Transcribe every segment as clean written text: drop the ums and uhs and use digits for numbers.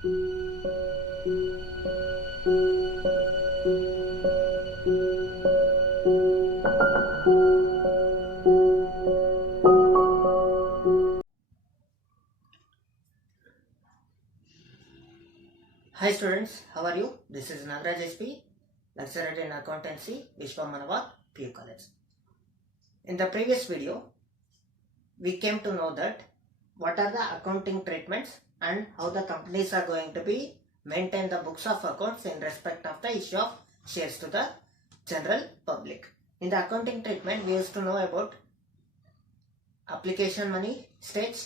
Hi students, how are you? This is Nagaraj SP, lecturer in accountancy, Vishwamanava PU College. In the previous video, we came to know that what are the accounting treatments and how the companies are going to be maintain the books of accounts in respect of the issue of shares to the general public. In the accounting treatment, we used to know about application money stage,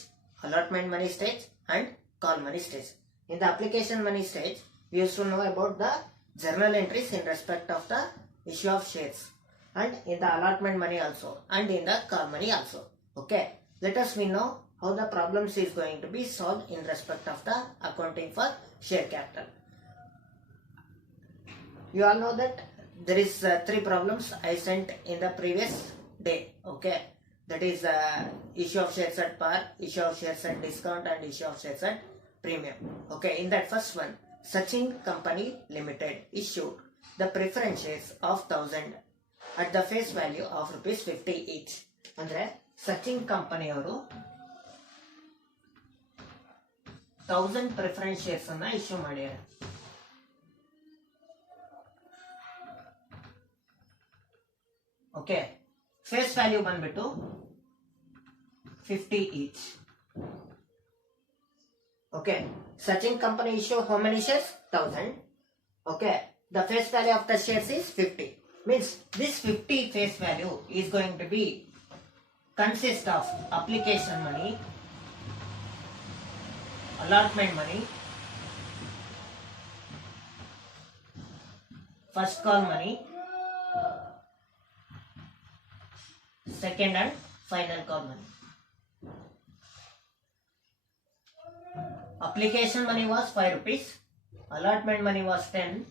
allotment money stage and call money stage. In the application money stage, we used to know about the journal entries in respect of the issue of shares, and in the allotment money also, and in the call money also. Okay, let us we know how the problems is going to be solved in respect of the accounting for share capital. You all know that there is 3 problems I sent in the previous day. Okay, that is issue of shares at par, issue of shares at discount and issue of shares at premium. Okay, in that first one, Sachin Company Limited issued the preference shares of 1000 at the face value of ₹50 each. Andre Sachin Company ಅವರು 1000 preference shares ಅನ್ನು ಇಶ್ಯೂ ಮಾಡ್ಯಾರ. Okay, face value ಬಂದ್ಬಿಟ್ಟು 50 each. Okay, Sachin Company issue how many shares? 1000. Okay, the face value of the shares is 50. Means this 50 face value is going to be consist of application money, allotment money, first call money, second and final call money. Application money was 5 rupees, allotment money was 10,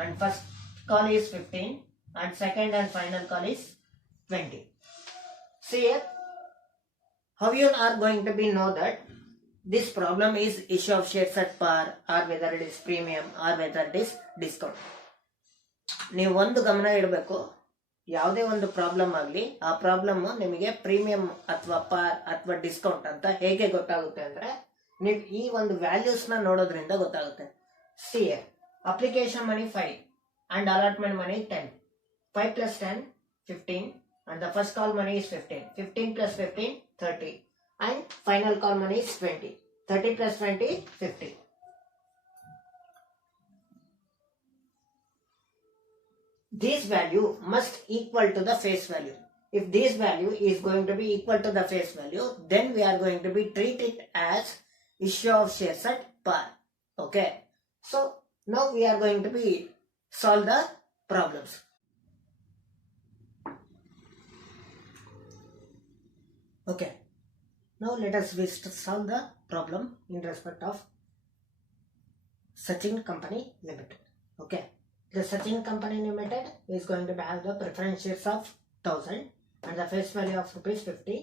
and first call is 15, and second and final call is 20. See here, how you are going to be know that this problem is issue of shares at par or whether it is premium or whether it is discount. ನೀವು ಒಂದು ಗಮನ ಇಡಬೇಕು, ಯಾವುದೇ ಒಂದು ಪ್ರಾಬ್ಲಮ್ ಆಗಲಿ ಆ ಪ್ರಾಬ್ಲಮ್ ನಿಮಗೆ ಪ್ರೀಮಿಯಂ ಅಥವಾ ಪಾರ್ ಅಥವಾ ಡಿಸ್ಕೌಂಟ್ ಅಂತ ಹೇಗೆ ಗೊತ್ತಾಗುತ್ತೆ ಅಂದ್ರೆ ನೀವು ಈ ಒಂದು ವ್ಯಾಲ್ಯೂಸ್ ನ ನೋಡೋದ್ರಿಂದ ಗೊತ್ತಾಗುತ್ತೆ. C application money 5 and allotment money 10. 5 plus 10 15 and the first call money is 15. 15 plus 15 30 and final call money is 20. 30 plus 20 50. This value must equal to the face value. If this value is going to be equal to the face value, then we are going to be treat it as issue of shares at par. Okay, so now we are going to be solve the problems. Okay, now let us solve the problem in respect of Sachin Company Limited. Okay, the Sachin Company Limited is going to have the preference shares of 1000 and the face value of ₹50,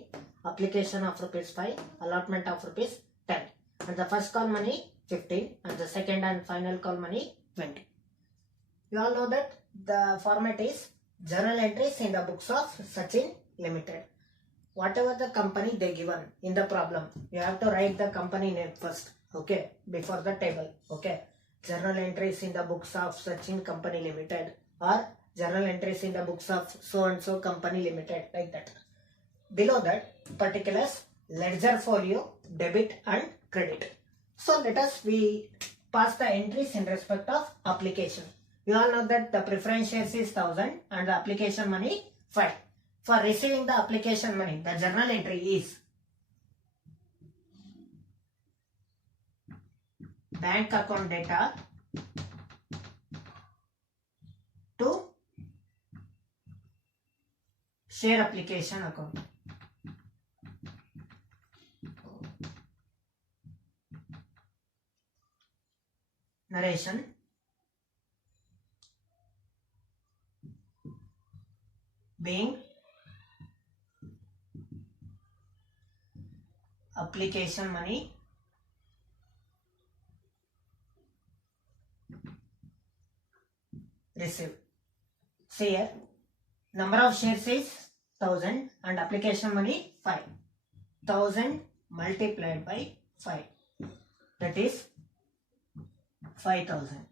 application of ₹5, allotment of ₹10, and the first call money 15 and the second and final call money 20. You all know that the format is journal entries in the books of Sachin Limited. Whatever the company they given in the problem, you have to write the company name first. Okay, before the table. Okay, journal entries in the books of Sachin Company Limited or journal entries in the books of so and so company limited, like that. Below that, particulars, ledger folio, debit and credit. So let us we pass the entries in respect of application. You all know that the preference shares is 1000 and the application money 5. For receiving the application money, the journal entry is bank account data to share application account. Narration. Being application money received. See here, number of shares is 1000 and application money 5. 1000 multiplied by 5, that is 5000.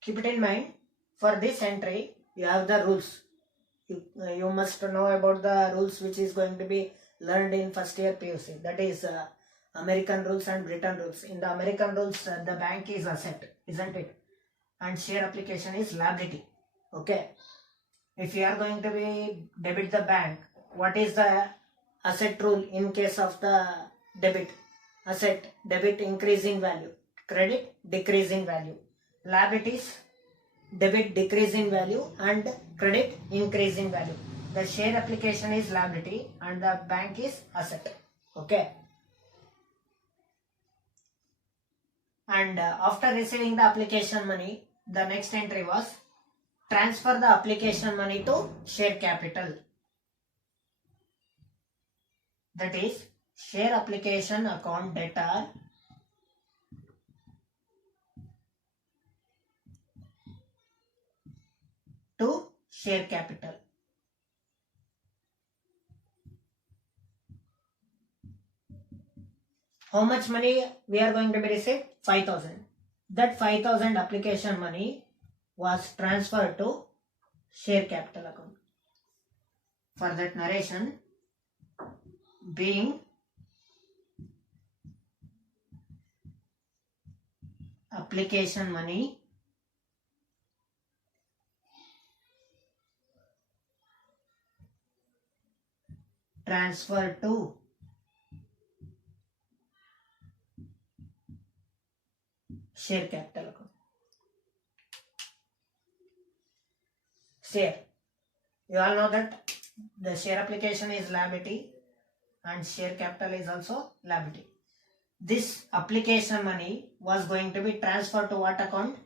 Keep it in mind, for this entry you have the rules. You must know about the rules which is going to be learned in first year PUC, that is American rules and Britain rules. In the American rules, the bank is asset, isn't it? And share application is liability. Okay. If you are going to be debit the bank, what is the asset rule in case of the debit? Asset, debit increasing value, credit decreasing value. Liabilities, debit decreasing value and credit increasing value. The share application is liability and the bank is asset. Okay. And after receiving the application money, the next entry was transfer the application money to share capital. That is share application account debtor to share capital. How much money we are going to be received? 5000. That 5000 application money was transferred to share capital account. For that narration, being application money transferred to share capital account. Share. You all know that the share application is liability and share capital is also liability. This application money was going to be transferred to what account?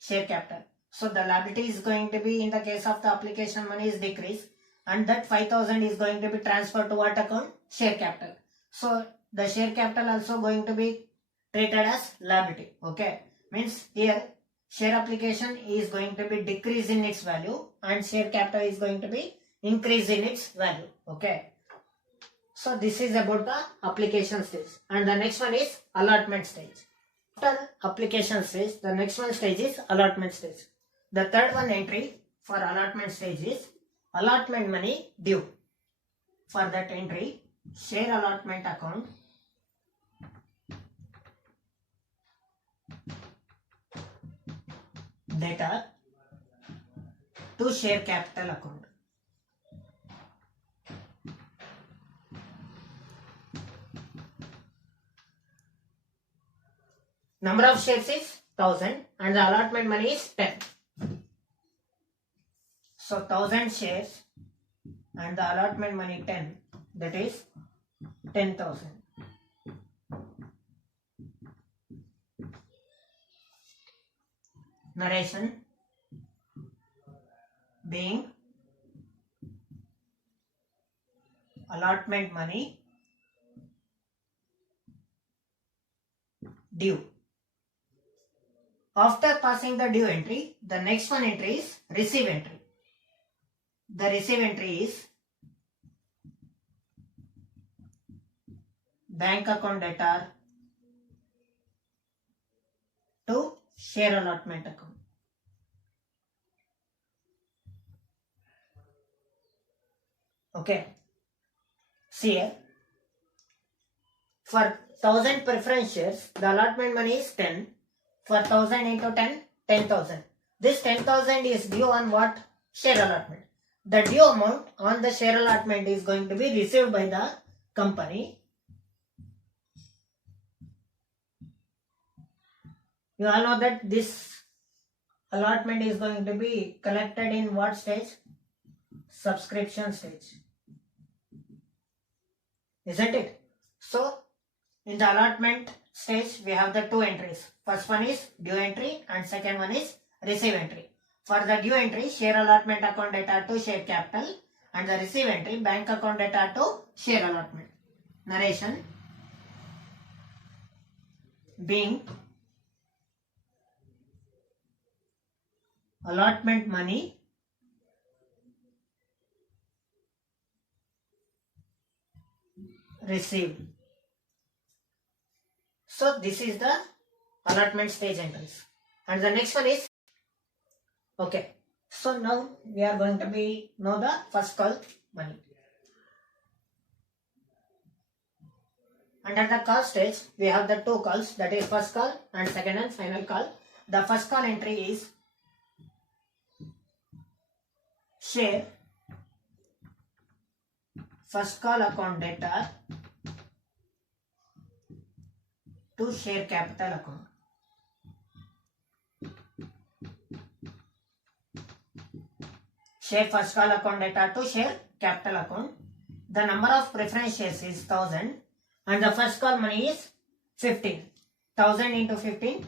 Share capital. So the liability is going to be, in the case of the application money, is decreased, and that 5000 is going to be transferred to what account? Share capital. So the share capital also going to be treated as liability. Okay, means here share application is going to be decrease in its value and share capital is going to be increase in its value. Okay, so this is about the application stage, and the next one is allotment stage. After application stage, the next one stage is allotment stage. The third one entry for allotment stage is allotment money due. For that entry, share allotment account debtor to share capital account. Number of shares is 1000 and the allotment money is 10. So 1000 shares and the allotment money 10, that is 10,000. Narration, being allotment money due. After passing the due entry, the next one entry is receive entry. The receive entry is bank account debtor to share allotment account. Okay, see here, for 1000 preference shares, the allotment money is 10. For 1000 into 10, 10,000. This 10,000 is due on what? Share allotment. The due amount on the share allotment is going to be received by the company. You all know that this allotment is going to be collected in what stage? Subscription stage. Isn't it? So, in the allotment stage, we have the two entries. First one is due entry and second one is receive entry. For the due entry, share allotment account debtor to share capital, and the receive entry, bank account debtor to share allotment. Narration, being allotment money received. So this is the allotment stage entries. And the next one is, okay, so now we are going to be know the first call money. Under the call stage, we have the two calls, that is first call and second and final call. The first call entry is share first call account data to share capital account. Share first call account data to share capital account. The number of preference shares is 1000 and the first call money is 15. 1000 into 15,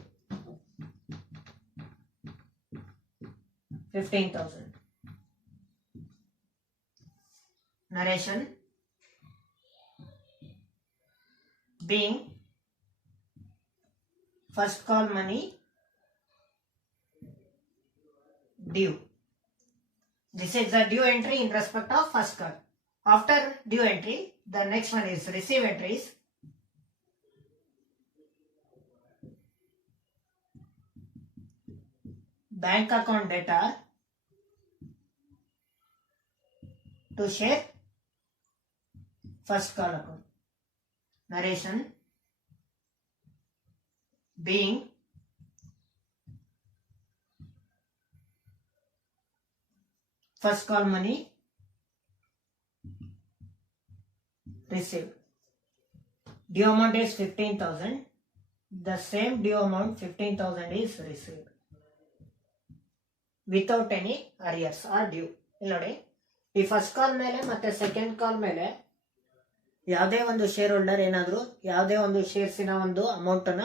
15,000. Narration being first call money due. This is the due entry in respect of first call. After due entry, the next one is receive entries. Bank account data to share first call account. Narration being first call money received. Due amount is 15,000. The same due amount 15,000 is received without any arrears or due. ನೋಡಿ, ಈ first call ಮೇಲೆ ಮತ್ತೆ ಸೆಕೆಂಡ್ ಕಾಲ್ ಮೇಲೆ ಯಾವುದೇ ಒಂದು share holder ಏನಾದರೂ ಯಾವುದೇ ಒಂದು ಶೇರ್ಸಿನ ಒಂದು ಅಮೌಂಟ್ ಅನ್ನ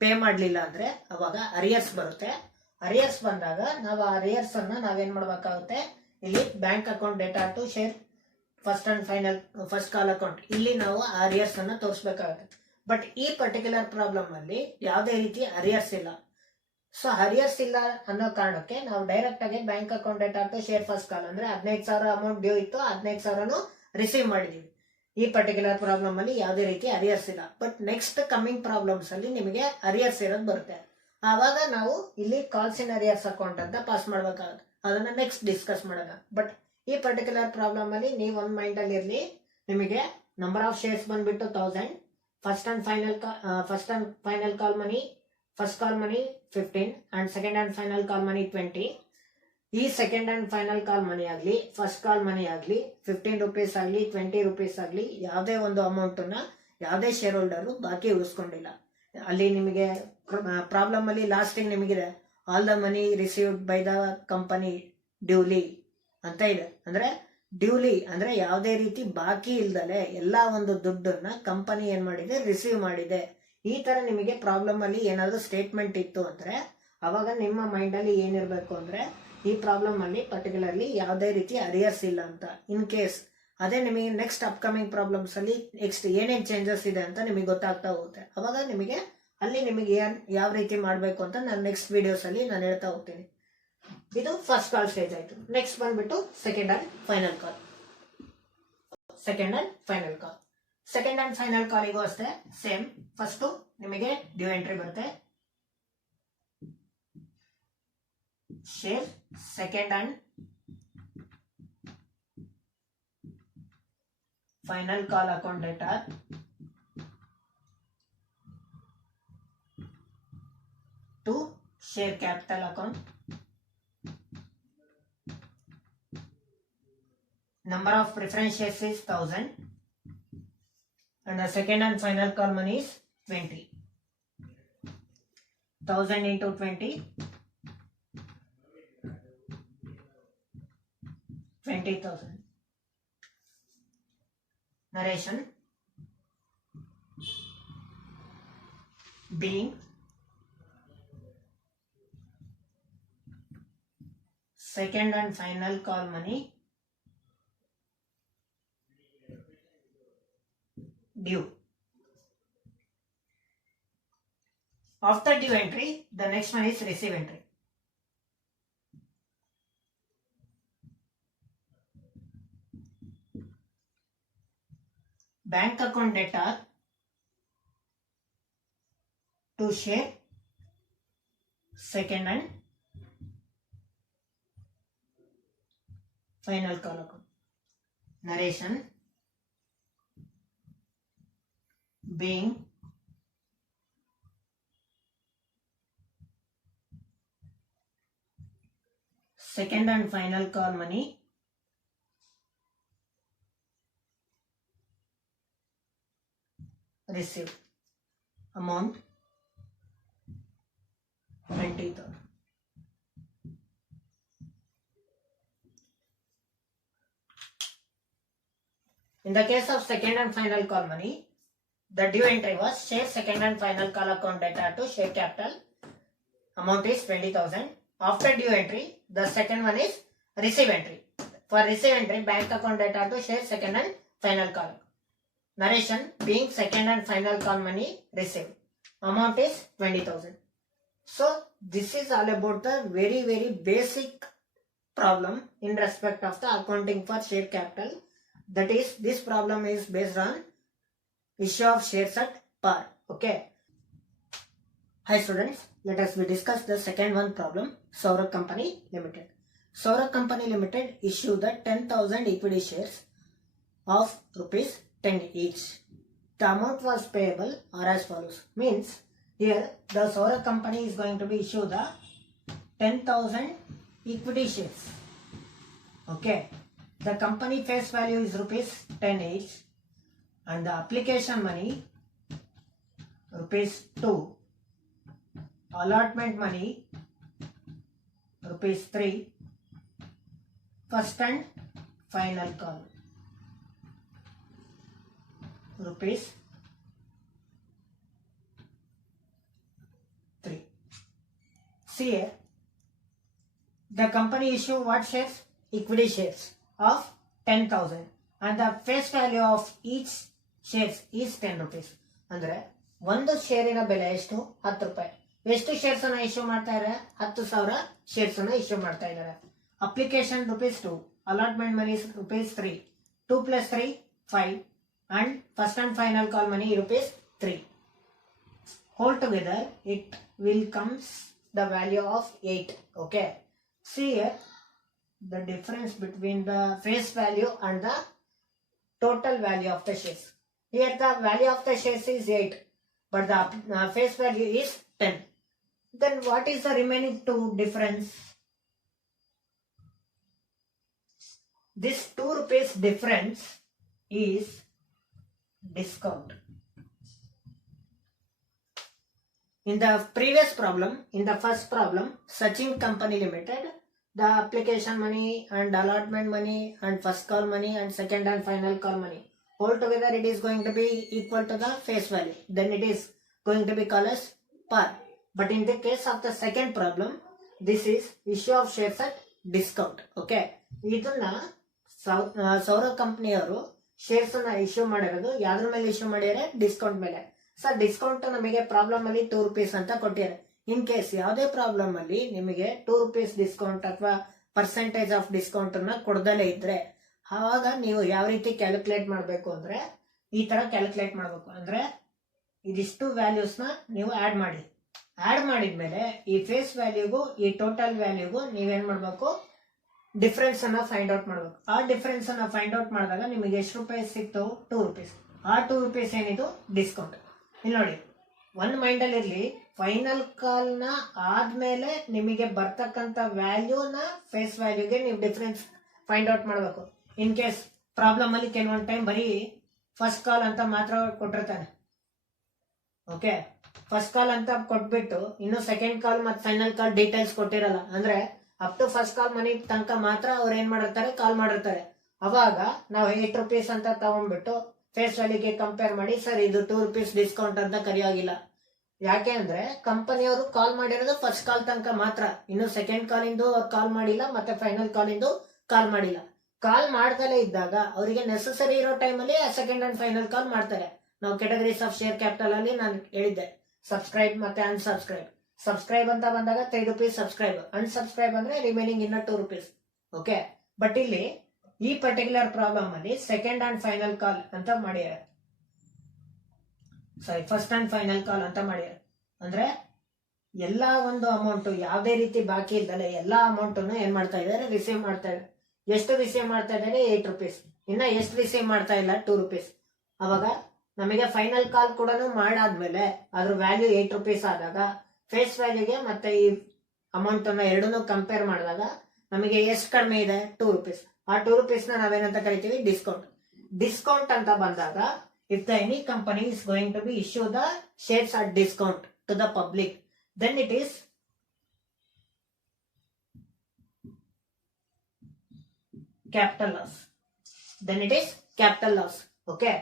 ಪೇ ಮಾಡಲಿಲ್ಲ ಅಂದ್ರೆ ಅವಾಗ ಅರಿಯರ್ಸ್ ಬರುತ್ತೆ. ಅರಿಯರ್ಸ್ ಬಂದಾಗ ನಾವು ಆ ಅರಿಯರ್ಸ್ ಅನ್ನ ನಾವೇನ್ ಮಾಡಬೇಕಾಗುತ್ತೆ, ಇಲ್ಲಿ bank account data to share first and final first call account, ಇಲ್ಲಿ ನಾವು ಆ ಅರಿಯರ್ಸ್ ಅನ್ನ ತೋರಿಸಬೇಕಾಗುತ್ತೆ. ಬಟ್ ಈ ಪರ್ಟಿಕ್ಯುಲರ್ ಪ್ರಾಬ್ಲಮ್ ಅಲ್ಲಿ ಯಾವುದೇ ರೀತಿ ಅರಿಯರ್ಸ್ ಇಲ್ಲ. ಸೊ ಅರಿಯರ್ಸ್ ಇಲ್ಲ ಅನ್ನೋ ಕಾರಣಕ್ಕೆ ನಾವು ಡೈರೆಕ್ಟ್ ಆಗಿ bank account data to share first call ಅಂದ್ರೆ 15,000 ಅಮೌಂಟ್ ಡ್ಯೂ ಇತ್ತು, 15,000 ರಿಸೀವ್ ಮಾಡಿದೀವಿ. ಈ ಪರ್ಟಿಕ್ಯುಲರ್ ಪ್ರಾಬ್ಲಮ್ ಅಲ್ಲಿ ಯಾವುದೇ ರೀತಿ ಅರಿಯರ್ಸ್ ಇಲ್ಲ. ಬಟ್ ನೆಕ್ಸ್ಟ್ ಕಮಿಂಗ್ ಪ್ರಾಬ್ಲಮ್ಸ್ ಅಲ್ಲಿ ನಿಮಗೆ ಅರಿಯರ್ಸ್ ಇರೋದು ಬರುತ್ತೆ. ಆವಾಗ ನಾವು ಇಲ್ಲಿ ಕಾಲ್ಸ್ ಇನ್ ಅರಿಯರ್ಸ್ ಅಕೌಂಟ್ ಅಂತ ಪಾಸ್ ಮಾಡ್ಬೇಕಾಗುತ್ತೆ. ಅದನ್ನ ನೆಕ್ಸ್ಟ್ ಡಿಸ್ಕಸ್ ಮಾಡೋಣ. ಬಟ್ ಈ ಪರ್ಟಿಕ್ಯುಲರ್ ಪ್ರಾಬ್ಲಮ್ ಅಲ್ಲಿ ನೀವು ಒಂದ್ ಮೈಂಡ್ ಅಲ್ಲಿ ಇರ್ಲಿ, ನಿಮಗೆ ನಂಬರ್ ಆಫ್ ಶೇರ್ಸ್ ಬಂದ್ಬಿಟ್ಟು 1000, first and final call money, first call money 15 and second and final call money 20. ಈ second and final call money ಆಗ್ಲಿ, ಫಸ್ಟ್ ಕಾಲ್ ಮನಿ ಆಗ್ಲಿ, 15 ರೂಪೀಸ್ ಆಗ್ಲಿ, 20 ರೂಪೀಸ್ ಆಗ್ಲಿ, ಯಾವುದೇ ಒಂದು ಅಮೌಂಟ್ ಅನ್ನ ಯಾವುದೇ ಶೇರ್ ಹೋಲ್ಡರ್ ಬಾಕಿ ಉಳಿಸ್ಕೊಂಡಿಲ್ಲ. ಅಲ್ಲಿ ನಿಮಗೆ ಪ್ರಾಬ್ಲಮ್ ಅಲ್ಲಿ ಲಾಸ್ಟಿಗೆ ನಿಮಗಿದೆ all the money received by the company duly ಅಂತ ಇದೆ. ಅಂದ್ರೆ ಡ್ಯೂಲಿ ಅಂದ್ರೆ ಯಾವುದೇ ರೀತಿ ಬಾಕಿ ಇಲ್ದಲೆ ಎಲ್ಲಾ ಒಂದು ದುಡ್ಡನ್ನ ಕಂಪನಿ ಏನ್ ಮಾಡಿದೆ, ರಿಸೀವ್ ಮಾಡಿದೆ. ಈ ತರ ನಿಮಗೆ ಪ್ರಾಬ್ಲಮ್ ಅಲ್ಲಿ ಏನಾದ್ರು ಸ್ಟೇಟ್ಮೆಂಟ್ ಇತ್ತು ಅಂದ್ರೆ ಅವಾಗ ನಿಮ್ಮ ಮೈಂಡ್ ಅಲ್ಲಿ ಏನಿರ್ಬೇಕು ಅಂದ್ರೆ ಈ ಪ್ರಾಬ್ಲಮ್ ಅಲ್ಲಿ ಪರ್ಟಿಕ್ಯುಲರ್ಲಿ ಯಾವುದೇ ರೀತಿ ಅರಿಯರ್ಸ್ ಇಲ್ಲ ಅಂತ. ಇನ್ ಕೇಸ್ ಅದೇ ನಿಮಗೆ ನೆಕ್ಸ್ಟ್ ಅಪ್ಕಮಿಂಗ್ ಪ್ರಾಬ್ಲಮ್ಸ್ ಅಲ್ಲಿ ನೆಕ್ಸ್ಟ್ ಏನೇನ್ ಚೇಂಜಸ್ ಇದೆ ಅಂತ ನಿಮಗೆ ಗೊತ್ತಾಗ್ತಾ ಹೋಗುತ್ತೆ. ಅವಾಗ ನಿಮಗೆ ಅಲ್ಲಿ ನಿಮಗೆ ಯಾವ ರೀತಿ ಮಾಡಬೇಕು ಅಂತ ನಾನು ನೆಕ್ಸ್ಟ್ ವಿಡಿಯೋಸ್ ಅಲ್ಲಿ ನಾನು ಹೇಳ್ತಾ ಹೋಗ್ತೀನಿ. ಇದು ಫಸ್ಟ್ ಕಾಲ್ ಸ್ಟೇಜ್ ಆಯ್ತು. ನೆಕ್ಸ್ಟ್ ಬಂದ್ಬಿಟ್ಟು ಸೆಕೆಂಡ್ ಅಂಡ್ ಫೈನಲ್ ಕಾಲ್. ಸೆಕೆಂಡ್ ಅಂಡ್ ಫೈನಲ್ ಕಾಲ್ ಕಾಲಿಗೂ ಅಷ್ಟೇ ಸೇಮ್. ಫಸ್ಟ್ ನಿಮಗೆ ಡ್ಯೂ ಎಂಟ್ರಿ ಬರುತ್ತೆ, share second and final call account data to share capital account. Number of preference shares is 1000 and the second and final call money is 20. 1000 into 20, 20,000. Narration being second and final call money due. After due entry, the next one is receive entry. Bank account debtor to share second and final call account. Narration being second and final call money received, amount 20,000. In the case of second and final call money, the due entry was share second and final call account data to share capital. Amount is 20,000. After due entry, the second one is receive entry. For receive entry, bank account data to share second and final call. Narration being second and final call money received. Amount is 20,000. So this is all about the very basic problem in respect of the accounting for share capital. That is, this problem is based on issue of shares at par. Okay. Hi students, let us discuss the second one problem. Saurabh Company Limited. Saurabh Company Limited issued the 10,000 equity shares of rupees 10 each. The amount was payable or as follows. Means here the Saurabh Company is going to be issue the 10,000 equity shares. Okay. The company face value is rupees 10 each and the application money rupees 2, allotment money rupees 3, first and final call rupees 3. See here, the company issue what shares? Equity shares of 10,000 and the face value of each shares is 10 rupees. ಅಂದ್ರೆ ಒಂದು ಶೇರಿನ ಬೆಲೆ ಎಷ್ಟು? 10 ರೂಪಾಯಿ. ಎಷ್ಟು shares ಅನ್ನ ಇಶ್ಯೂ ಮಾಡ್ತಾ ಇದ್ದಾರೆ? 10,000 ಶೇರ್ಸ್ ಅನ್ನ ಇಶ್ಯೂ ಮಾಡ್ತಾ ಇದ್ದಾರೆ. Application rupees 2, allotment money rupees 3, 2 plus 3 5 and first and final call money rupees 3. Whole together it will comes the value of 8. Okay. See here, the difference between the face value and the total value of the shares. Here the value of the shares is 8 but the face value is 10. Then what is the remaining 2 difference? This 2 rupees difference is discount. In the previous problem, in the first problem, Sachin Company Limited, the application money and allotment money and first call money and second and final call money, altogether it is going to be equal to the face value. Then it is going to be called as par. But in the case of the second problem, this is issue of shares at discount. Okay. ಇದನ್ನ ಸೌರವ್ ಕಂಪನಿಯವರು ಶೇರ್ಸ್ ಅನ್ನ ಇಶ್ಯೂ ಮಾಡಿರೋದು ಯಾವ್ದ್ರ ಮೇಲೆ ಇಶ್ಯೂ ಮಾಡಿದರೆ? ಡಿಸ್ಕೌಂಟ್ ಮೇಲೆ. Sir discount ನಮಗೆ ಪ್ರಾಬ್ಲಮ್ ಅಲ್ಲಿ 2 rupees ಅಂತ ಕೊಟ್ಟಿದ್ದಾರೆ. ಇನ್ ಕೇಸ್ ಯಾವುದೇ ಪ್ರಾಬ್ಲಮ್ ಅಲ್ಲಿ ನಿಮಗೆ 2 rupees ಡಿಸ್ಕೌಂಟ್ ಅಥವಾ ಪರ್ಸೆಂಟೇಜ್ ಆಫ್ ಡಿಸ್ಕೌಂಟ್ ಅನ್ನ ಕೊಡದಲೇ ಇದ್ರೆ ಆವಾಗ ನೀವು ಯಾವ ರೀತಿ ಕ್ಯಾಲ್ಕುಲೇಟ್ ಮಾಡಬೇಕು ಅಂದ್ರೆ ಈ ತರ ಕ್ಯಾಲ್ಕುಲೇಟ್ ಮಾಡಬೇಕು. ಅಂದ್ರೆ ಇದಿಷ್ಟು ವ್ಯಾಲ್ಯೂಸ್ ನ ನೀವು ಆಡ್ ಮಾಡಿ. ಆಡ್ ಮಾಡಿದ್ಮೇಲೆ ಈ ಫೇಸ್ ವ್ಯಾಲ್ಯೂಗೂ ಈ ಟೋಟಲ್ ವ್ಯಾಲ್ಯೂಗೂ ನೀವೇನ್ ಮಾಡ್ಬೇಕು? ಡಿಫರೆನ್ಸ್ ಅನ್ನ ಫೈಂಡ್ ಔಟ್ ಮಾಡ್ಬೇಕು. ಆ ಡಿಫರೆನ್ಸ್ ಅನ್ನ ಫೈಂಡ್ ಔಟ್ ಮಾಡಿದಾಗ ನಿಮಗೆ ಎಷ್ಟು ರೂಪಾಯಿ ಸಿಕ್ತು? 2 rupees. ಆ 2 rupees ಏನಿದು? ಡಿಸ್ಕೌಂಟ್. ಇಲ್ಲಿ ನೋಡಿ, ಒಂದ್ ಮೈಂಡ್ ಅಲ್ಲಿ ಇರ್ಲಿ, ಫೈನಲ್ ಕಾಲ್ ನ ಆದ್ಮೇಲೆ ನಿಮಗೆ ಬರ್ತಕ್ಕಂತ ವ್ಯಾಲ್ಯೂನ ಫೇಸ್ ವ್ಯಾಲ್ಯೂಗೆ ನೀವು ಡಿಫರೆನ್ಸ್ ಫೈಂಡ್ ಔಟ್ ಮಾಡಬೇಕು. ಇನ್ ಕೇಸ್ ಪ್ರಾಬ್ಲಮ್ ಅಲ್ಲಿ ಕೆಲವೊಂದು ಟೈಮ್ ಬರೀ ಫಸ್ಟ್ ಕಾಲ್ ಅಂತ ಮಾತ್ರ ಕೊಟ್ಟಿರ್ತಾನೆ. ಓಕೆ, ಫಸ್ಟ್ ಕಾಲ್ ಅಂತ ಕೊಟ್ಬಿಟ್ಟು ಇನ್ನು ಸೆಕೆಂಡ್ ಕಾಲ್ ಮತ್ತೆ ಫೈನಲ್ ಕಾಲ್ ಡೀಟೇಲ್ಸ್ ಕೊಟ್ಟಿರಲ್ಲ. ಅಂದ್ರೆ up to first call money ತನಕ ಮಾತ್ರ ಅವ್ರು ಏನ್ ಮಾಡಿರ್ತಾರೆ? ಕಾಲ್ ಮಾಡಿರ್ತಾರೆ. ಅವಾಗ ನಾವು 8 rupees ಅಂತ ತಗೊಂಡ್ಬಿಟ್ಟು ಫೇಸ್ ವ್ಯಾಲ್ಯೂಗೆ ಕಂಪೇರ್ ಮಾಡಿ ಸರ್ ಇದು 2 rupees ಡಿಸ್ಕೌಂಟ್ ಅಂತ ಕರೆಯೋಗಿಲ್ಲ. ಯಾಕೆ ಅಂದ್ರೆ ಕಂಪನಿಯವರು ಕಾಲ್ ಮಾಡಿರೋದು ಫಸ್ಟ್ ಕಾಲ್ ತನಕ ಮಾತ್ರ, ಇನ್ನು ಸೆಕೆಂಡ್ ಕಾಲ್ ಇಂದು ಅವ್ರು ಕಾಲ್ ಮಾಡಿಲ್ಲ, ಮತ್ತೆ ಫೈನಲ್ ಕಾಲ್ ಇಂದು ಕಾಲ್ ಮಾಡಿಲ್ಲ. ಕಾಲ್ ಮಾಡ್ದಲೇ ಇದ್ದಾಗ ಅವರಿಗೆ ನೆಸೆಸರಿ ಇರೋ ಟೈಮ್ ಅಲ್ಲಿ ಸೆಕೆಂಡ್ ಅಂಡ್ ಫೈನಲ್ ಕಾಲ್ ಮಾಡ್ತಾರೆ. ನಾವು ಕ್ಯಾಟಗರೀಸ್ ಆಫ್ ಶೇರ್ ಕ್ಯಾಪಿಟಲ್ ಅಲ್ಲಿ ನಾನು ಹೇಳಿದ್ದೆ, ಸಬ್ಸ್ಕ್ರೈಬ್ ಮತ್ತೆ ಅನ್ಸಬ್ಸ್ಕ್ರೈಬ್. ಸಬ್ಸ್ಕ್ರೈಬ್ ಅಂತ ಬಂದಾಗ 3 rupees ಸಬ್ಸ್ಕ್ರೈಬ್, ಅನ್ಸಬ್ಸ್ಕ್ರೈಬ್ ಅಂದ್ರೆ ರಿಮೈನಿಂಗ್ ಇನ್ನ 2 rupees. ಓಕೆ, ಬಟ್ ಇಲ್ಲಿ ಈ ಪರ್ಟಿಕ್ಯುಲರ್ ಪ್ರಾಬ್ಲಮ್ ಅಲ್ಲಿ ಸೆಕೆಂಡ್ ಅಂಡ್ ಫೈನಲ್ ಕಾಲ್ ಅಂತ ಮಾಡ್ಯಾರ, sorry first and final call ಅಂತ ಮಾಡ್ಯಾರ. ಅಂದ್ರೆ ಎಲ್ಲಾ ಒಂದು ಅಮೌಂಟ್ ಯಾವುದೇ ರೀತಿ ಬಾಕಿ ಇದ್ದಲ್ಲ ಎಲ್ಲಾ ಅಮೌಂಟ್ ಏನ್ ಮಾಡ್ತಾ ಇದಾರೆ, ರಿಸೀವ್ ಮಾಡ್ತಾ ಇದ್ದಾರೆ. ಎಷ್ಟು ರಿಸೀವ್ ಮಾಡ್ತಾ ಇದ್ದಾರೆ? 8 rupees. ಇನ್ನ ಎಷ್ಟು ರಿಸೀವ್ ಮಾಡ್ತಾ ಇಲ್ಲ? 2 rupees. ಅವಾಗ ನಮಗೆ ಫೈನಲ್ ಕಾಲ್ ಕೂಡ ಮಾಡಾದ್ಮೇಲೆ ಅದ್ರ ವ್ಯಾಲ್ಯೂ 8 rupees ಆದಾಗ ಫೇಸ್ ವ್ಯಾಲ್ಯೂಗೆ ಮತ್ತೆ ಈ ಅಮೌಂಟ್ ಅನ್ನ ಎರಡನ್ನೂ ಕಂಪೇರ್ ಮಾಡಿದಾಗ ನಮಗೆ ಎಷ್ಟು ಕಡಿಮೆ ಇದೆ? 2 rupees. ಆ 2 rupees ನ ನಾವೇನಂತ ಕರಿತೀವಿ? ಡಿಸ್ಕೌಂಟ್. ಡಿಸ್ಕೌಂಟ್ ಅಂತ ಬಂದಾಗ if the any company is going to be issue the shares at discount to the public, then it is capital loss. Then it is capital loss. Okay,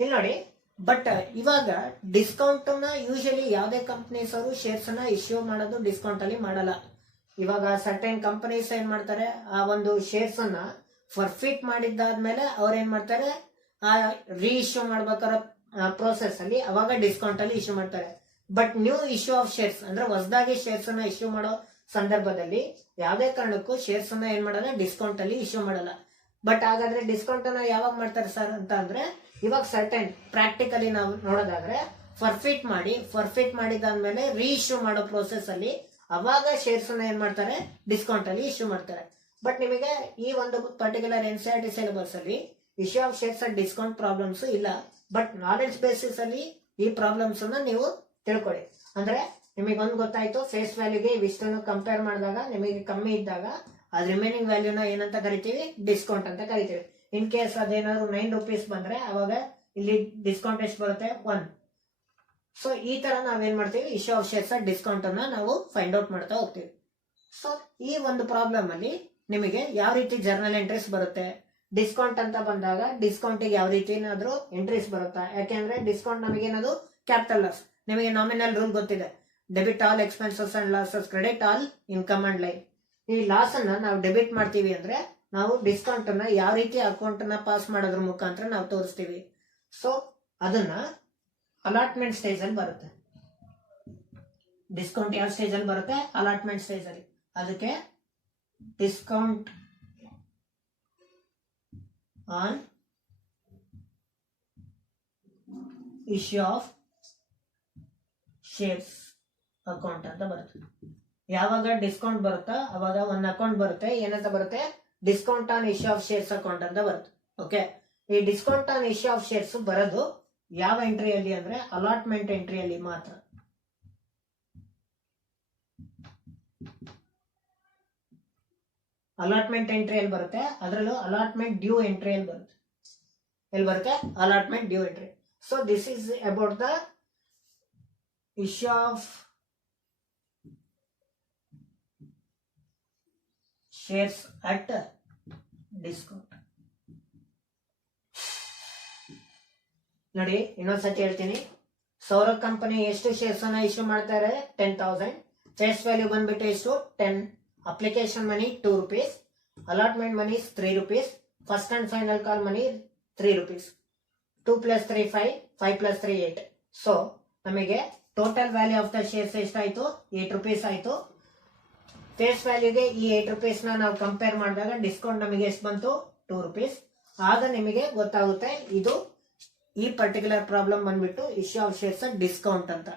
ಇಲ್ಲಿ ನೋಡಿ. ಬಟ್ ಇವಾಗ ಡಿಸ್ಕೌಂಟ್ ನ ಯೂಶಲಿ ಯಾವುದೇ ಕಂಪನೀಸ್ ಅವರು ಶೇರ್ಸ್ ನ ಇಶ್ಯೂ ಮಾಡೋದು ಡಿಸ್ಕೌಂಟ್ ಅಲ್ಲಿ ಮಾಡಲ್ಲ. ಇವಾಗ ಸರ್ಟೆನ್ ಕಂಪನೀಸ್ ಏನ್ ಮಾಡ್ತಾರೆ, ಆ ಒಂದು ಶೇರ್ಸ್ ಅನ್ನ ಫರ್ಫಿಟ್ ಮಾಡಿದ್ದಾದ್ಮೇಲೆ ಅವ್ರ ಏನ್ ಮಾಡ್ತಾರೆ, ಆ ರೀ ಇಶ್ಯೂ ಮಾಡ್ಬೇಕಾದ ಪ್ರೋಸೆಸ್ ಅಲ್ಲಿ ಅವಾಗ ಡಿಸ್ಕೌಂಟ್ ಅಲ್ಲಿ ಇಶ್ಯೂ ಮಾಡ್ತಾರೆ. But new issue of shares ಅಂದ್ರೆ ಹೊಸದಾಗಿ ಶೇರ್ಸ್ ಅನ್ನ ಇಶ್ಯೂ ಮಾಡೋ ಸಂದರ್ಭದಲ್ಲಿ ಯಾವುದೇ ಕಾರಣಕ್ಕೂ ಶೇರ್ಸ್ ಅನ್ನ ಏನ್ ಮಾಡಲ್ಲ, ಡಿಸ್ಕೌಂಟ್ ಅಲ್ಲಿ ಇಶ್ಯೂ ಮಾಡಲ್ಲ. ಬಟ್ ಹಾಗಾದ್ರೆ ಡಿಸ್ಕೌಂಟ್ ಅನ್ನ ಯಾವಾಗ ಮಾಡ್ತಾರೆ ಸರ್ ಅಂತ ಅಂದ್ರೆ, ಇವಾಗ ಸರ್ಟೆನ್ ಪ್ರಾಕ್ಟಿಕಲಿ ನಾವು ನೋಡೋದಾದ್ರೆ ಫರ್ಫಿಟ್ ಮಾಡಿದಾದ್ಮೇಲೆ ರೀ ಇಶ್ಯೂ ಮಾಡೋ ಪ್ರೋಸೆಸ್ ಅಲ್ಲಿ ಅವಾಗ ಶೇರ್ಸ್ ಅನ್ನ ಏನ್ ಮಾಡ್ತಾರೆ, ಡಿಸ್ಕೌಂಟ್ ಅಲ್ಲಿ ಇಶ್ಯೂ ಮಾಡ್ತಾರೆ. ಬಟ್ ನಿಮಗೆ ಈ ಒಂದು ಪರ್ಟಿಕ್ಯುಲರ್ NCERT ಸಿಲೆಬಸ್ ಅಲ್ಲಿ issue of shares at discount problems ಇಲ್ಲ. ಬಟ್ ನಾಲೆಡ್ಜ್ ಬೇಸಿಸ್ ಅಲ್ಲಿ ಈ ಪ್ರಾಬ್ಲಮ್ಸ್ ಅನ್ನ ನೀವು ತಿಳ್ಕೊಳ್ಳಿ. ಅಂದ್ರೆ ನಿಮಗೊಂದು ಗೊತ್ತಾಯ್ತು, ಫೇಸ್ ವ್ಯಾಲ್ಯೂಗೆ ಇವಿಷ್ಟನ್ನು ಕಂಪೇರ್ ಮಾಡಿದಾಗ ನಿಮಗೆ ಕಮ್ಮಿ ಇದ್ದಾಗ ಅದ್ ರಿಮೈನಿಂಗ್ ವ್ಯಾಲ್ಯೂನ ಏನಂತ ಕರಿತೀವಿ? ಡಿಸ್ಕೌಂಟ್ ಅಂತ ಕರಿತೀವಿ. ಇನ್ ಕೇಸ್ ಅದೇನಾದ್ರು 9 rupees ಬಂದ್ರೆ ಅವಾಗ ಇಲ್ಲಿ ಡಿಸ್ಕೌಂಟ್ ಎಷ್ಟು ಬರುತ್ತೆ? 1. ಸೊ ಈ ತರ ನಾವೇನ್ ಮಾಡ್ತೀವಿ, ಇಶ್ಯೂ ಆಫ್ ಶೇರ್ಸ್ ಡಿಸ್ಕೌಂಟ್ ಅನ್ನ ನಾವು ಫೈಂಡ್ ಔಟ್ ಮಾಡ್ತಾ ಹೋಗ್ತೀವಿ. ಸೊ ಈ ಒಂದು ಪ್ರಾಬ್ಲಮ್ ಅಲ್ಲಿ ನಿಮಗೆ ಯಾವ ರೀತಿ ಜರ್ನಲ್ ಎಂಟ್ರೀಸ್ ಬರುತ್ತೆ, ಡಿಸ್ಕೌಂಟ್ ಅಂತ ಬಂದಾಗ ಡಿಸ್ಕೌಂಟಿಗೆ ಯಾವ ರೀತಿ ಏನಾದ್ರು ಎಂಟ್ರೀಸ್ ಬರುತ್ತಾ? ಯಾಕೆಂದ್ರೆ ಡಿಸ್ಕೌಂಟ್ ನಮಗೆ ಏನದು? Capital loss. ನಿಮಗೆ ನಾಮಿನಲ್ ರೂಲ್ ಗೊತ್ತಿದೆ, debit all expenses and losses, credit all income and line. ಈ ಲಾಸ್ ಅನ್ನ ನಾವು ಡೆಬಿಟ್ ಮಾಡ್ತೀವಿ ಅಂದ್ರೆ ನಾವು ಡಿಸ್ಕೌಂಟ್ ಅನ್ನ ಯಾವ ರೀತಿ ಅಕೌಂಟ್ ಅನ್ನ ಪಾಸ್ ಮಾಡೋದ್ರ ಮುಖಾಂತರ ನಾವು ತೋರಿಸ್ತೀವಿ. ಸೊ ಅದನ್ನ ಅಲಾಟ್ಮೆಂಟ್ ಸ್ಟೇಜ್ ಅಲ್ಲಿ ಬರುತ್ತೆ. ಡಿಸ್ಕೌಂಟ್ ಯಾವ ಸ್ಟೇಜ್ ಅಲ್ಲಿ ಬರುತ್ತೆ? ಅಲಾಟ್ಮೆಂಟ್ ಸ್ಟೇಜ್ ಅಲ್ಲಿ. ಅದಕ್ಕೆ discount on issue of shares account ಅಂತ ಬರುತ್ತೆ. ಯಾವಾಗ ಡಿಸ್ಕೌಂಟ್ ಬರುತ್ತಾ ಅವಾಗ ಒಂದು ಅಕೌಂಟ್ ಬರುತ್ತೆ, ಏನಂತ ಬರುತ್ತೆ? Discount on issue of shares account ಅಂತ ಬರುತ್ತೆ. ಓಕೆ, ಈ discount on issue of shares ಬರೋದು ಯಾವ ಎಂಟ್ರಿಯಲ್ಲಿ ಅಂದ್ರೆ ಅಲಾಟ್ಮೆಂಟ್ ಎಂಟ್ರಿಯಲ್ಲಿ ಮಾತ್ರ. ಅಲಾಟ್ಮೆಂಟ್ ಎಂಟ್ರಿಯಲ್ಲಿ ಬರುತ್ತೆ, ಅದರಲ್ಲೂ ಅಲಾಟ್ಮೆಂಟ್ ಡ್ಯೂ ಎಂಟ್ರಿಯಲ್ಲಿ ಬರುತ್ತೆ. ಎಲ್ಲಿ ಬರುತ್ತೆ? Allotment due entry. So this is about the issue of shares at discount. ನೋಡಿ, ಇನ್ನೊಂದ್ಸತಿ ಹೇಳ್ತೀನಿ. ಸೌರವ್ ಕಂಪನಿ ಎಷ್ಟು ಶೇರ್ಸ್ ಅನ್ನ ಇಶ್ಯೂ ಮಾಡ್ತಾರೆ? 10,000. ಫೇಸ್ ವ್ಯಾಲ್ಯೂ ಬಂದ್ಬಿಟ್ಟು ಎಷ್ಟು? 10. Application money 2 rupees. Allotment money 3 rupees. First and final call money 3 rupees. 2 + 3 5, 5 + 3 8. ಸೊ ನಮಗೆ total value of the shares ಎಷ್ಟಾಯ್ತು? 8 rupees ಆಯ್ತು. ಫೇಸ್ ವ್ಯಾಲ್ಯೂಗೆ ಈ 8 rupees ನ ನಾವು ಕಂಪೇರ್ ಮಾಡಿದಾಗ ಡಿಸ್ಕೌಂಟ್ ನಮಗೆ ಎಷ್ಟು ಬಂತು? 2 rupees. ಆಗ ನಿಮಗೆ ಗೊತ್ತಾಗುತ್ತೆ ಇದು ಈ ಪರ್ಟಿಕ್ಯುಲರ್ ಪ್ರಾಬ್ಲಮ್ ಬಂದ್ಬಿಟ್ಟು ಇಶ್ಯೂ ಆಫ್ ಶೇರ್ಸ್ ಡಿಸ್ಕೌಂಟ್ ಅಂತ.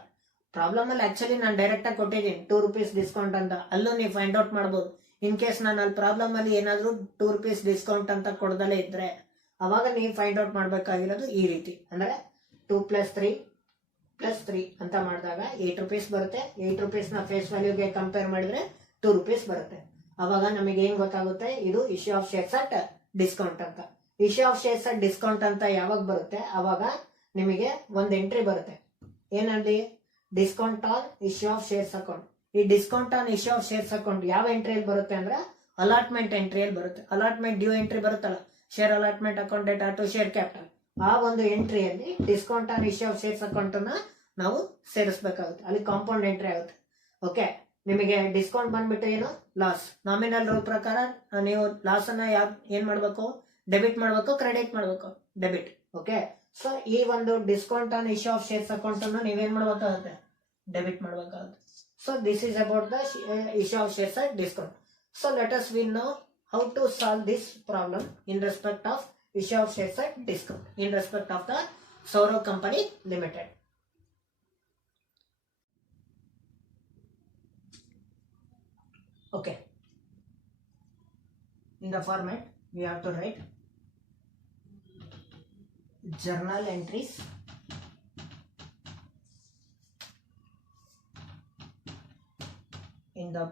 ಪ್ರಾಬ್ಲಮ್ ಅಲ್ಲಿ ಆಕ್ಚುಲಿ ನಾನು ಡೈರೆಕ್ಟ್ ಆಗಿ ಕೊಟ್ಟಿದ್ದೀನಿ 2 rupees ಡಿಸ್ಕೌಂಟ್ ಅಂತ. ಅಲ್ಲೂ ನೀವು ಫೈಂಡ್ ಔಟ್ ಮಾಡಬಹುದು. ಇನ್ ಕೇಸ್ ನಾನು ಅಲ್ಲಿ ಪ್ರಾಬ್ಲಮ್ ಅಲ್ಲಿ ಏನಾದ್ರು 2 rupees ಡಿಸ್ಕೌಂಟ್ ಅಂತ ಕೊಡದಲ್ಲೇ ಇದ್ರೆ ಅವಾಗ ನೀವು ಫೈಂಡ್ ಔಟ್ ಮಾಡ್ಬೇಕಾಗಿರೋದು ಈ ರೀತಿ. ಅಂದ್ರೆ 2 + 3 + 3 ಅಂತ ಮಾಡಿದಾಗ 8 rupees ಬರುತ್ತೆ. 8 rupees ನ ಫೇಸ್ ವ್ಯಾಲ್ಯೂಗೆ ಕಂಪೇರ್ ಮಾಡಿದ್ರೆ 2 rupees ಬರುತ್ತೆ. ಅವಾಗ ನಮಗೆ ಏನ್ ಗೊತ್ತಾಗುತ್ತೆ? ಇದು issue of shares at discount ಅಂತ. Issue of shares at discount ಅಂತ ಯಾವಾಗ ಬರುತ್ತೆ? ಅವಾಗ ನಿಮಗೆ ಒಂದು ಎಂಟ್ರಿ ಬರುತ್ತೆ. ಏನಲ್ಲಿ? Discount on issue of shares account. ಈ discount on issue of shares account ಯಾವ ಎಂಟ್ರಿಯಲ್ಲಿ ಬರುತ್ತೆ ಅಂದ್ರೆ ಅಲಾಟ್ಮೆಂಟ್ ಎಂಟ್ರಿಯಲ್ಲಿ ಬರುತ್ತೆ. ಅಲಾಟ್ಮೆಂಟ್ ಡ್ಯೂ ಎಂಟ್ರಿ ಬರುತ್ತಲ್ಲ, share allotment account data to share capital, ಆ ಒಂದು ಎಂಟ್ರಿಯಲ್ಲಿ discount on issue of shares account ಅನ್ನ ನಾವು ಸೇರಿಸಬೇಕಾಗುತ್ತೆ. ಅಲ್ಲಿ ಕಾಂಪೌಂಡ್ ಎಂಟ್ರಿ ಆಗುತ್ತೆ. ಓಕೆ, ನಿಮಗೆ ಡಿಸ್ಕೌಂಟ್ ಬಂದ್ಬಿಟ್ಟು ಏನು? ಲಾಸ್. ನಾಮಿನಲ್ ರೂಲ್ ಪ್ರಕಾರ ನೀವು ಲಾಸ್ ಅನ್ನ ಏನ್ ಮಾಡ್ಬೇಕು? ಡೆಬಿಟ್ ಮಾಡ್ಬೇಕು, ಕ್ರೆಡಿಟ್ ಮಾಡ್ಬೇಕು? ಡೆಬಿಟ್. ಓಕೆ, ಸೊ ಈ ಒಂದು discount on issue of shares account ಅನ್ನು ನೀವೇನ್ ಮಾಡ್ಬೇಕಾಗುತ್ತೆ? ಡೆಬಿಟ್ ಮಾಡಬೇಕಾಗುತ್ತೆ. So this is about the issue of shares at discount. So let us we know how to solve this problem in respect of issue of shares at discount in respect of the Sauro Company Limited. Okay, in the format we have to write journal entries in the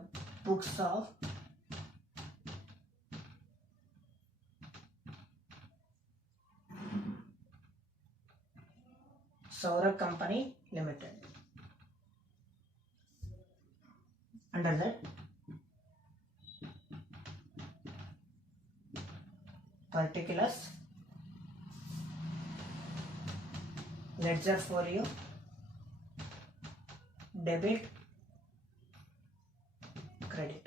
books of Sauro Company Limited. Under that, particulars, ledger folio, debit, credit.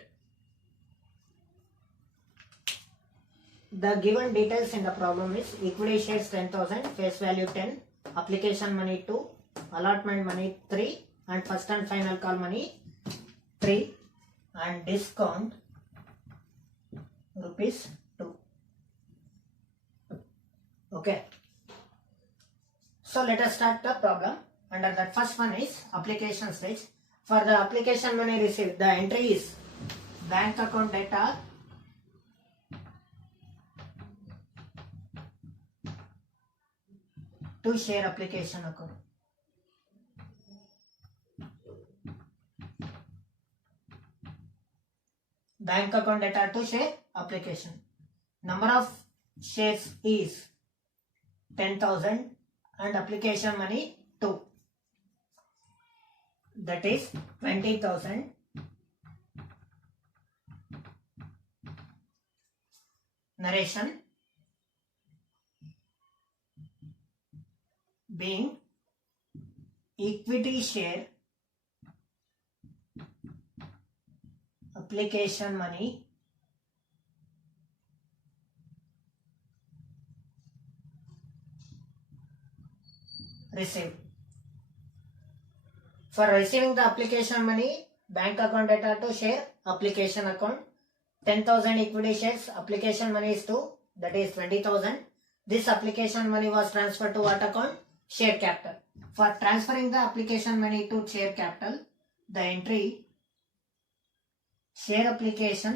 The given details in the problem is equity shares 10,000, face value 10, application money 2, allotment money 3, and first and final call money 3, and discount rupees 2. Okay, so let us start the problem. Under that, first one is application stage. For the application money received, the entry is bank account data to share application account. Bank account data to share application. Number of shares is 10,000 and application money 2. That is 20,000. Narration being equity share, application money, received. For receiving the application money, bank account data to share application account. 10,000 equity shares, application money is 2, that is 20,000. This application money was transferred to what account? Share capital. For transferring the application money to share capital, the entry share application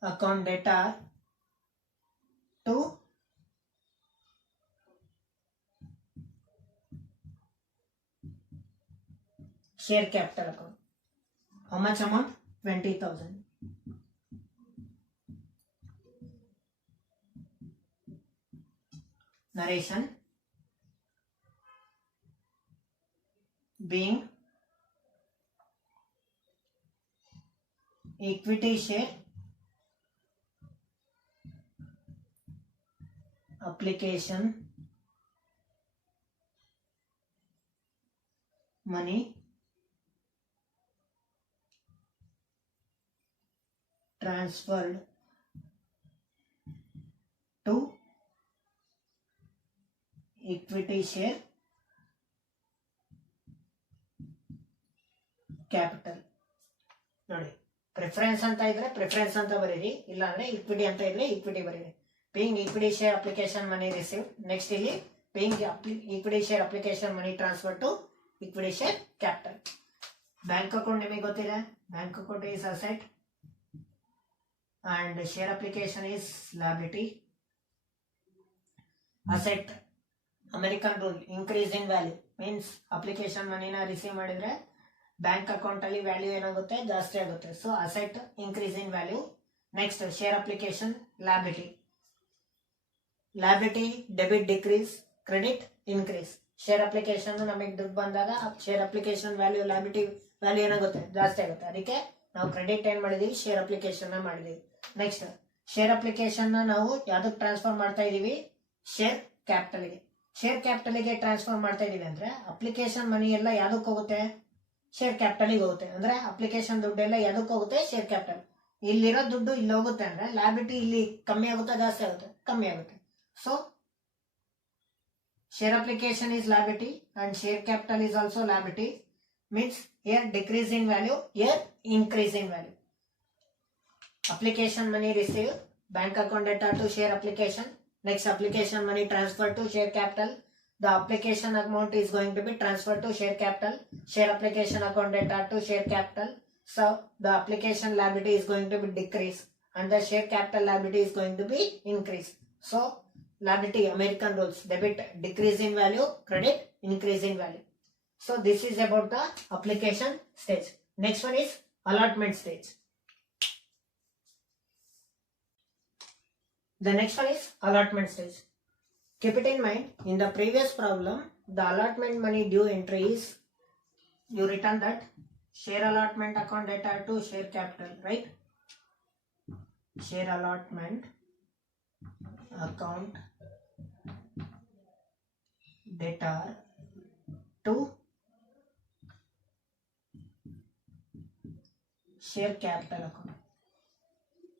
account data to share capital account. How much amount? 20,000. Narration being equity share, application money transferred to equity share capital. ನೋಡಿ, ಪ್ರಿಫರೆನ್ಸ್ ಅಂತ ಇದ್ರೆ ಪ್ರಿಫರೆನ್ಸ್ ಅಂತ ಬರೀರಿ, ಇಲ್ಲ ಅಂದ್ರೆ ಇಕ್ವಿಟಿ ಅಂತ ಇದ್ರೆ equity ಬರೀರಿ. Paying equity share application money receive. Next ಇಲ್ಲಿ paying equity share application money transfer to equity share capital. Bank account ನಿಮಗೆ ಗೊತ್ತಿದೆ, bank account is asset and share application is liability. Asset, American rule, increase in value means application money na receive ಮಾಡಿದ್ರೆ bank account ಅಲ್ಲಿ ವ್ಯಾಲ್ಯೂ ಏನಾಗುತ್ತೆ? ಜಾಸ್ತಿ ಆಗುತ್ತೆ. So asset increase in value. Next share application liability. Liability debit decrease, credit increase. Share application ನಮಗೆ ದುಡ್ಡು ಬಂದಾಗ share application value liability value ಏನಾಗುತ್ತೆ? ಜಾಸ್ತಿ ಆಗುತ್ತೆ. ಅದಕ್ಕೆ ನಾವು ಕ್ರೆಡಿಟ್ ಏನ್ ಮಾಡಿದೀವಿ? ಶೇರ್ ಅಪ್ಲಿಕೇಶನ್ ನ ಮಾಡಿದೀವಿ. ನೆಕ್ಸ್ಟ್ ಶೇರ್ ಅಪ್ಲಿಕೇಶನ್ ನ ನಾವು ಯಾವ್ದಕ್ಕೆ ಟ್ರಾನ್ಸ್ಫರ್ ಮಾಡ್ತಾ ಇದೀವಿ? ಶೇರ್ ಕ್ಯಾಪಿಟಲ್ ಗೆ. ಶೇರ್ ಕ್ಯಾಪಿಟಲ್ ಗೆ ಟ್ರಾನ್ಸ್ಫರ್ ಮಾಡ್ತಾ ಇದೀವಿ ಅಂದ್ರೆ ಅಪ್ಲಿಕೇಶನ್ ಮನಿ ಎಲ್ಲ ಯಾವ್ದಕ್ಕೆ ಹೋಗುತ್ತೆ? ಶೇರ್ ಕ್ಯಾಪಿಟಲ್ ಗೆ ಹೋಗುತ್ತೆ. ಅಂದ್ರೆ ಅಪ್ಲಿಕೇಶನ್ ದುಡ್ಡು ಎಲ್ಲ ಯಾವ್ದಕ್ಕೆ ಹೋಗುತ್ತೆ? Share capital. ಇಲ್ಲಿರೋ ದುಡ್ಡು ಇಲ್ಲಿ ಹೋಗುತ್ತೆ ಅಂದ್ರೆ ಲ್ಯಾಬಿಲಿಟಿ ಇಲ್ಲಿ ಕಮ್ಮಿ ಆಗುತ್ತಾ? ಜಾಸ್ತಿ ಆಗುತ್ತೆ? ಕಮ್ಮಿ ಆಗುತ್ತೆ. So share application is liability and share capital is also liability. Means here decrease in value, here increase in value. Application money received, bank account data to share application. Next application money transferred to share capital. The application amount is going to be transferred to share capital. Share application account data to share capital. So the application liability is going to be decrease and the share capital liability is going to be increase. So liability American rules, debit decrease in value, credit increase in value. So this is about the application stage. Next one is allotment stage. The next one is allotment stage. Keep it in mind, in the previous problem, the allotment money due entry is, you written that share allotment account data to share capital, right? Share allotment account data to share capital account.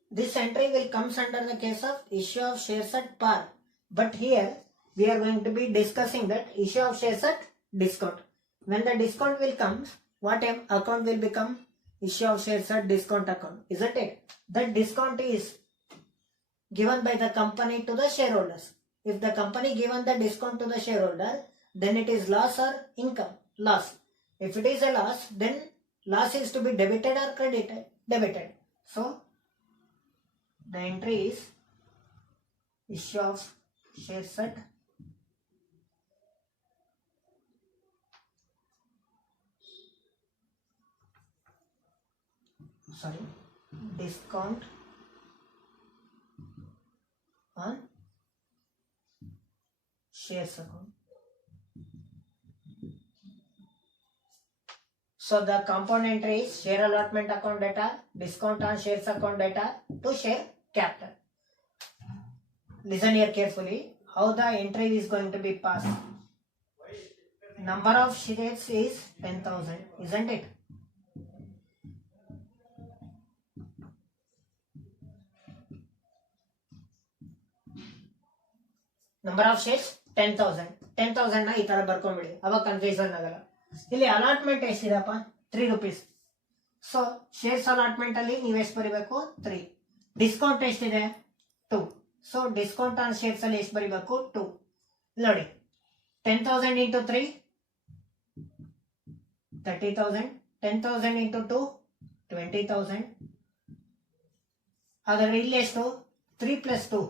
This entry will comes under the case of issue of shares at par. But here we are going to be discussing that issue of shares at discount. When the discount will come, what account will become? Issue of shares at discount account, isn't it? That discount is given by the company to the shareholders. If the company given the discount to the shareholder, then it is loss or income? Loss. If it is a loss, then loss is to be debited or credited? Debited. So the entry is issue of shares at discount on shares account. So the compound entry is share allotment account data, discount on shares account data to share capital. Listen here carefully how the entry is going to be passed. Number of shares is 10,000, isn't it? Number of shares 10,000. 10,000 ನ ಈ ತರ ಬರ್ಕೊಂಡ್ಬಿಡಿ, ಅವಾಗ confusion ಆಗಲ್ಲ. ಇಲ್ಲಿ allotment ಎಷ್ಟಿದಪ್ಪ? 3 rupees. So shares allotment ಅಲ್ಲಿ ನೀವು ಎಷ್ಟು ಬರೀಬೇಕು? 3. ಡಿಸ್ಕೌಂಟ್ ಎಷ್ಟಿದೆ? 2. ಸೊ ಡಿಸ್ಕೌಂಟ್ ಆನ್ ಶೇರ್ಸ್ ಅಲ್ಲಿ ಎಷ್ಟು ಬರೀಬೇಕು? 2. ನೋಡಿ 10,000 into 3 30,000. 10,000 into 2 20,000. ಹಾಗಾದ್ರೆ ಇಲ್ಲಿ ಎಷ್ಟು? 3 plus 2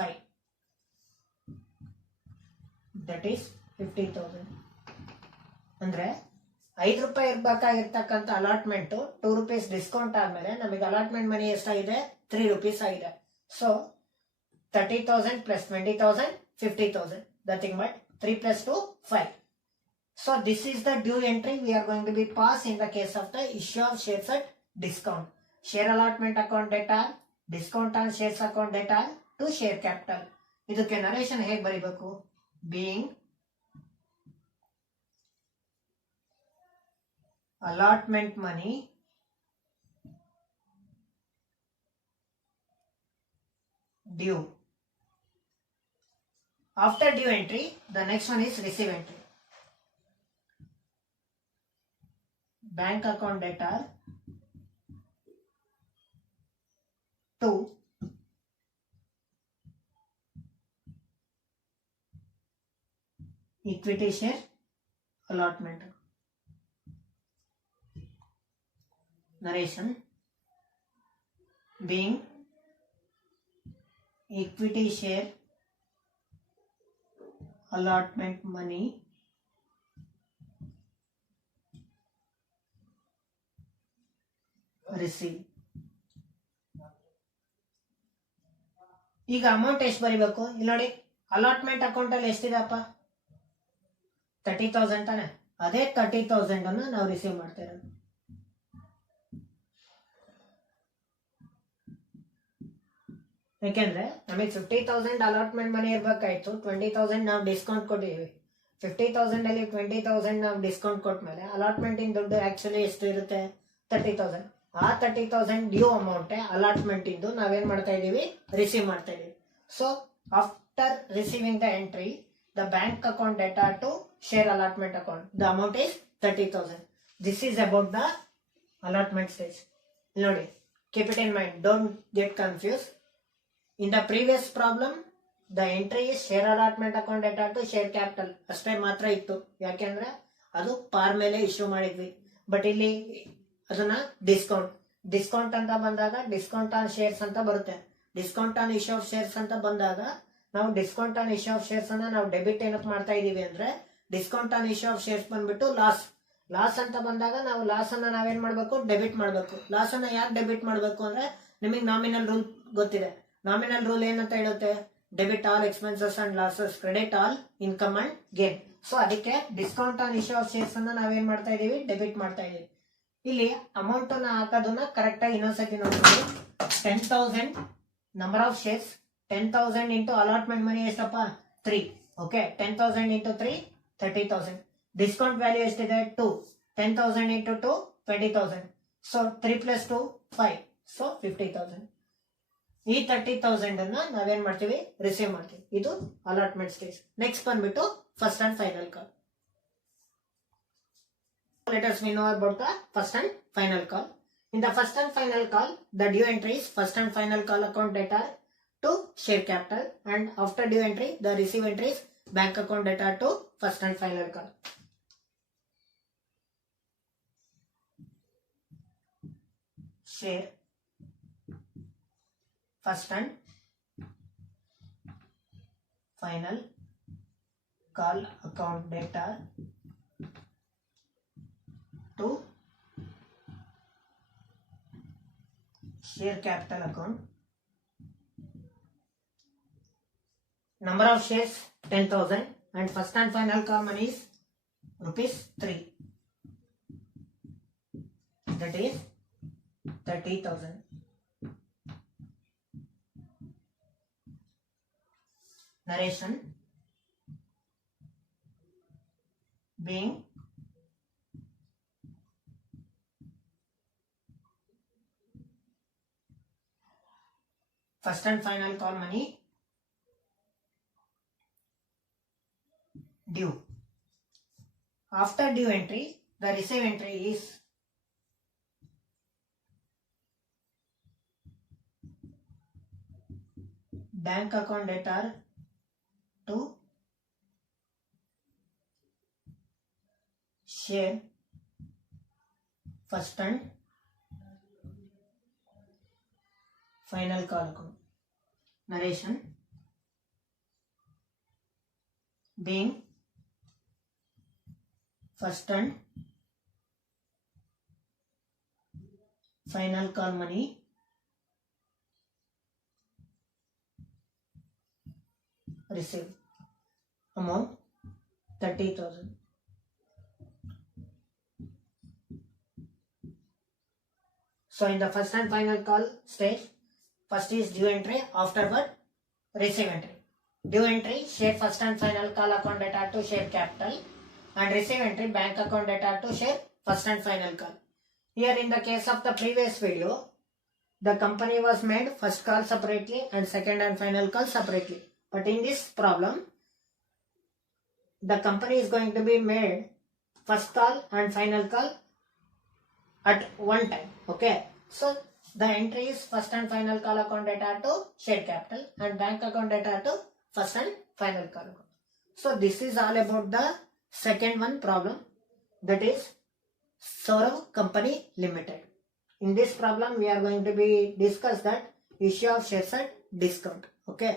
5. That is 50,000. ಅಂದ್ರೆ 5 ರೂಪಾಯಿ ಇರ್ಬೇಕಾಗಿರ್ತಕ್ಕಂಥ ಅಲಾಟ್ಮೆಂಟ್ 2 rupees ಡಿಸ್ಕೌಂಟ್ ಆದ್ಮೇಲೆ ನಮಗೆ ಅಲಾಟ್ಮೆಂಟ್ ಮನಿ ಎಷ್ಟಾಗಿದೆ? 3 rupees ಆಗಿದೆ. ಸೊ 30,000 plus 20,000 50,000. Nothing but 3 plus 2 5. So this is the due entry we are going to be passed in the case of the issue of shares at discount. Share allotment account data, discount on shares account data to share capital. ಇದಕ್ಕೆ ನರೇಶನ್ ಹೇಗೆ ಬರೀಬೇಕು? Being allotment money due. After due entry, the next one is receive entry. Bank account data to equity share allotment. Narration. Being equity share allotment money receive. ಈಗ ಅಮೌಂಟ್ ಎಷ್ಟು ಬರೀಬೇಕು? ಇಲ್ಲಿ ನೋಡಿ allotment account ಅಲ್ಲಿ ಎಷ್ಟಿದೆಪ್ಪ? 30,000 ತಾನೆ. ಅದೇ 30,000 ಅನ್ನು ನಾವು ರಿಸೀವ್ ಮಾಡ್ತಾ ಇರೋದು. ಯಾಕೆಂದ್ರೆ ನಮಗೆ 50,000 ಅಲಾಟ್ಮೆಂಟ್ ಮನಿ ಇರ್ಬೇಕಾಯ್ತು. 20,000 ನಾವು ಡಿಸ್ಕೌಂಟ್ ಕೊಟ್ಟಿವಿ. 50,000 ಅಲ್ಲಿ 20,000 ನಾವು ಡಿಸ್ಕೌಂಟ್ ಕೊಟ್ಮೇಲೆ ಅಲಾಟ್ಮೆಂಟ್ ಇನ್ ದುಡ್ಡು ಆಕ್ಚುಲಿ ಎಷ್ಟು ಇರುತ್ತೆ? 30,000. ಆ 30,000 ಡ್ಯೂ ಅಮೌಂಟ್ ಅಲಾಟ್ಮೆಂಟ್ ಇಂದು ನಾವೇನ್ ಮಾಡ್ತಾ ಇದೀವಿ? ರಿಸೀವ್ ಮಾಡ್ತಾ ಇದೀವಿ. So after receiving the entry the bank account data to share allotment account. The amount is 30,000. This is about the allotment stage. Nodi, keep it in mind. Don't get confused. In the previous problem, the entry is share allotment account data to share capital. ಅಷ್ಟೇ ಮಾತ್ರ ಇತ್ತು. ಯಾಕೆಂದ್ರೆ ಅದು ಪಾರ್ ಮೇಲೆ ಇಶ್ಯೂ ಮಾಡಿದ್ವಿ. ಬಟ್ ಇಲ್ಲಿ ಅದನ್ನ ಡಿಸ್ಕೌಂಟ್ ಅಂತ ಬಂದಾಗ ಡಿಸ್ಕೌಂಟ್ ಆನ್ ಶೇರ್ಸ್ ಅಂತ ಬರುತ್ತೆ. Discount on issue of shares ಅಂತ ಬಂದಾಗ ನಾವು discount on issue of shares ಅನ್ನ ನಾವು ಡೆಬಿಟ್ ಏನಕ್ಕೆ ಮಾಡ್ತಾ ಇದೀವಿ ಅಂದ್ರೆ discount on issue of shares ಬಂದ್ಬಿಟ್ಟು ಲಾಸ್ ಅಂತ ಬಂದಾಗ ನಾವು ಲಾಸ್ ಅನ್ನ ನಾವೇನ್ ಮಾಡ್ಬೇಕು, ಡೆಬಿಟ್ ಮಾಡ್ಬೇಕು. ಲಾಸ್ ಅನ್ನ ಯಾಕೆ ಡೆಬಿಟ್ ಮಾಡ್ಬೇಕು ಅಂದ್ರೆ ನಿಮಗೆ ನಾಮಿನಲ್ ರೂಲ್ ಗೊತ್ತಿದೆ. ನಾಮಿನಲ್ ರೂಲ್ ಏನಂತ ಹೇಳುತ್ತೆ, debit all expenses and losses, credit all income and gain. So ಅದಕ್ಕೆ discount on issue of shares ಅನ್ನ ನಾವೇನ್ ಮಾಡ್ತಾ ಇದೀವಿ, ಡೆಬಿಟ್ ಮಾಡ್ತಾ ಇದೀವಿ. ಇಲ್ಲಿ ಅಮೌಂಟ್ ಅನ್ನ ಹಾಕೋದನ್ನ ಕರೆಕ್ಟ್ ಆಗಿ ಇನ್ನೊಂದ್ಸತಿ ನೋಡ್ತೀವಿ. 10,000 number of shares, 10,000 into allotment ಮನಿ ಎಷ್ಟಪ್ಪ, 3. ಓಕೆ, 10,000 ಇಂಟು 3 30,000. ಡಿಸ್ಕೌಂಟ್ ವ್ಯಾಲ್ಯೂ ಎಷ್ಟಿದೆ, 2. 10,000 ಇಂಟು 2 20,000. ಸೊ 3 + 2 5. ಸೊ 50,000. ಈ 30,000 ಅನ್ನ ನಾವೇನ್ ಮಾಡ್ತೀವಿ, ರಿಸೀವ್ ಮಾಡ್ತೀವಿ. ಇದು ಅಲಾಟ್ಮೆಂಟ್ ಸ್ಟೇಜ್. ನೆಕ್ಸ್ಟ್ ಬಂದ್ಬಿಟ್ಟು first and final call. Let us know about the first and final call. In the first and final call, the due entry is first and final call account data to share capital, and after due entry, the receive entry is bank account data to first and final call. Share first and final call account data to share capital account. Number of shares 10,000 and first and final call money is ₹3. That is 30,000. Narration being first and final call money due. After due entry, the receive entry is bank account data to share first and final call account. Narration being first and final call money received. Amount 30,000. So in the first and final call stage, first is due entry, afterward receive entry. Due entry, share first and final call account data to share capital, and receive entry, bank account data to share first and final call. Here in the case of the previous video, the company was made first call separately and second and final call separately. But in this problem, the company is going to be made first call and final call at one time. Okay, so the entry is first and final call account data to share capital and bank account data to first and final call account. So this is all about the second one problem, that is Saurav Company Limited. In this problem, we are going to be discuss that issue of shares at discount. Okay.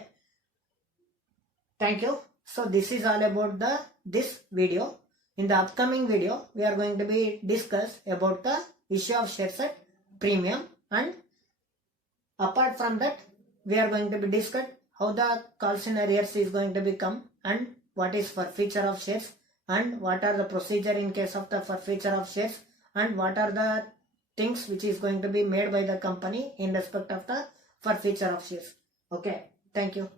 Thank you. So this is all about this video. In the upcoming video, we are going to be discuss about the issue of shares at premium, and apart from that, we are going to be discuss how the calls in arrears is going to become, and what is forfeiture of shares, and what are the procedure in case of the forfeiture of shares, and what are the things which is going to be made by the company in respect of the forfeiture of shares. Okay. Thank you.